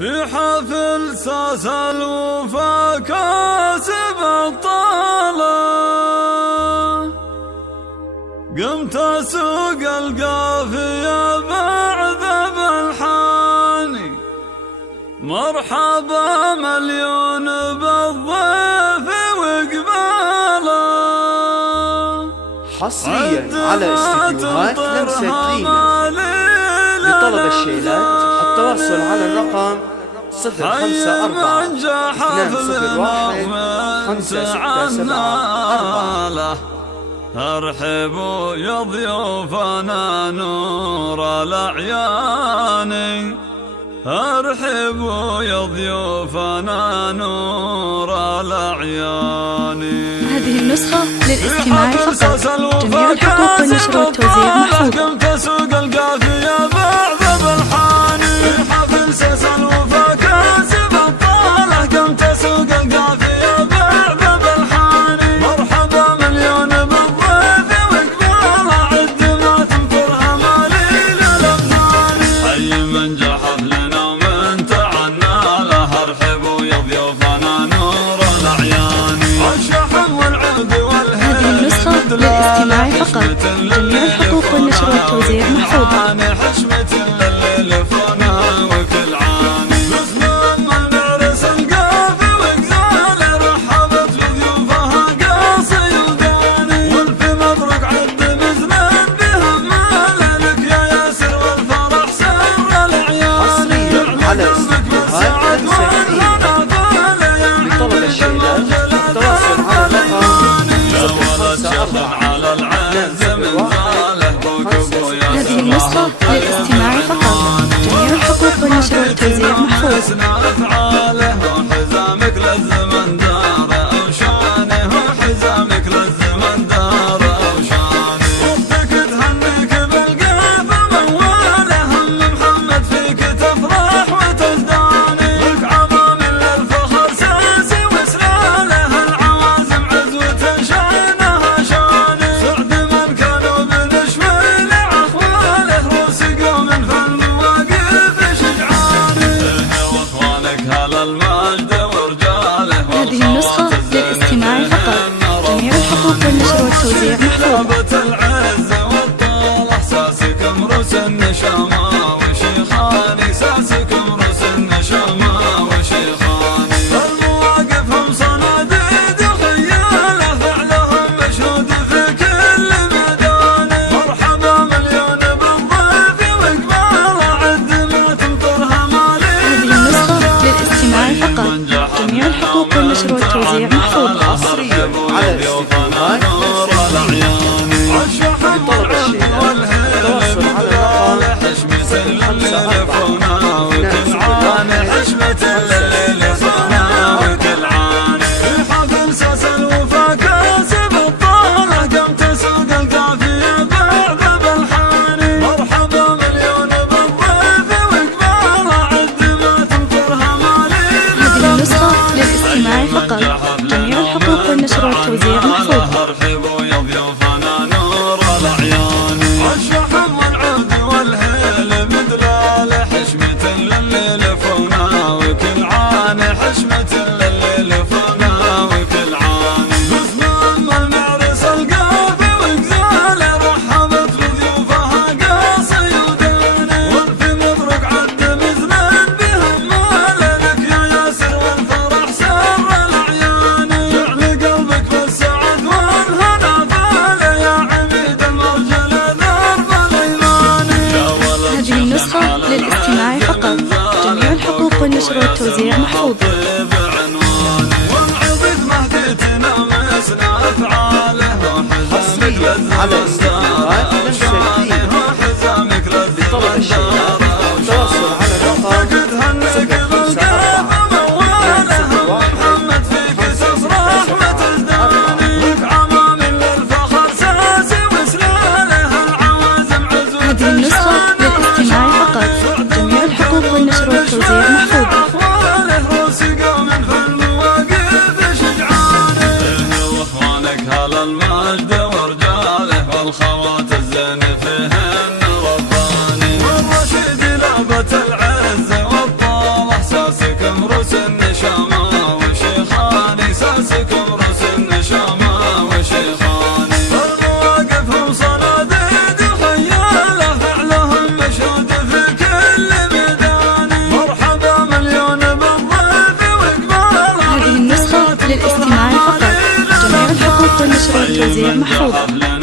في حفل ساس الوفا كاسب الطالة، قمت اسوق القافية بعذب الحاني، مرحبا مليون بالضيف وقباله. حصريا على استديوهات لمسة لينا لطلب الشيلات التواصل على الرقم 054-201-5674. ارحبوا يا ضيوفنا نور الأعيان، ارحبوا يا ضيوفنا نور الأعيان. هذه النسخة للاستماع فقط، جميع الحقوق والنشر والتوزيع محفوظ. قمت اسوق القافية بعذب الحاني، في حفل ساس الوفا كاسب الطالة، قمت اسوق القافية بعذب الحاني، مرحبا مليون بالضيف وقباله، عد ما تنكرها مالي للأبناني. حي من جا حفلنا ومن تعنى له، ارحبوا يا ضيوفنا نور الأعيان. الشحن والعقد والهيل، هذه النسخة للاستماع فقط، جميع الحقوق والنشر والتوزيع محفوظة. حشمة الليل فونا وكل عاني، بزمان العرس القافي وقزاله، رحبت بضيوفها قاصي وداني، والف مبروك عد مزنان بهماله، لك يا ياسر والفرح سر الأعيان. حصريا على استديوهات لمسة لينا لطلب الشيلات التواصل على الرقم 054-201-5674. هذه النسخة للاستماع فقط، جميع الحقوق والنشر والتوزيع محفوظ. وحزامك للزمن دار أوشانه، وحزامك للزمن دار أوشانه، أختك تهنيك بالقافة مواله، هم محمد فيك تفرح وتزداني، لك عظام للفخر ساسي وسلاله، العوازم عزوة شانها شاني، سعد من كانوا بنشوي لعخواله، روس قوم في المواقف شجعاني، واخوانك هلا المجد ورجاله. هذه النسخة للاستماع فقط، جميع الحقوق والنشر والتوزيع محفوظة. العز والطول احساسكم روس النشامة وشيخاني، احساسكم روس النشامة وشيخاني، المواقفهم صناديد وخياله، فعلهم مشهود في كل ميدان، مرحبا مليون بالضيف وقباله، عد ما تمطرها مالي. هذه النسخة للاستماع فقط، جميع الحقوق والنشر والتوزيع محفوظة. حصريا على استديوهات لمسة لينا لطلب الشيلات التواصل على الرقم 054-201-5674. في حفل ساس الوفا كاسب الطالة، قمت اسوق القافية بعذب الحاني، مرحبا مليون بالضيف وقباله، عد ما تنكرها مالي. هذه النسخة للاستماع فقط، جميع الحقوق والنشر والتوزيع محفوظة. ارحبوا يا ضيوفنا نور الأعيان، الشحن والعقد والهيل مدلال، حشمة لليل فونا وكل عاني، حشمة لليل فونا وكل عاني، بزمان العرس القافي وقزاله، رحبت بضيوفها قاصي وداني، والف مبروك عد مزنان بهماله، لك يا ياسر والفرح سر الأعيان، جعل قلبك بالسعد والهنا فاله، يا عميد المرجل درب الأيماني. هذه النسخة للاستماع فقط، جميع الحقوق والنشر والتوزيع محفوظة. حصريا على استديوهات لمسة لينا لطلب الشيلات التواصل على الرقم 054-201-5674. هذه النسخة للاستماع فقط، جميع الحقوق والنشر والتوزيع محفوظة. واخوانك هلا المجد ورجاله، والخوات الزين فيهن رباني، والرشيد لعبة العز والطول الحقوق والنشر والتوزيع محفوظة.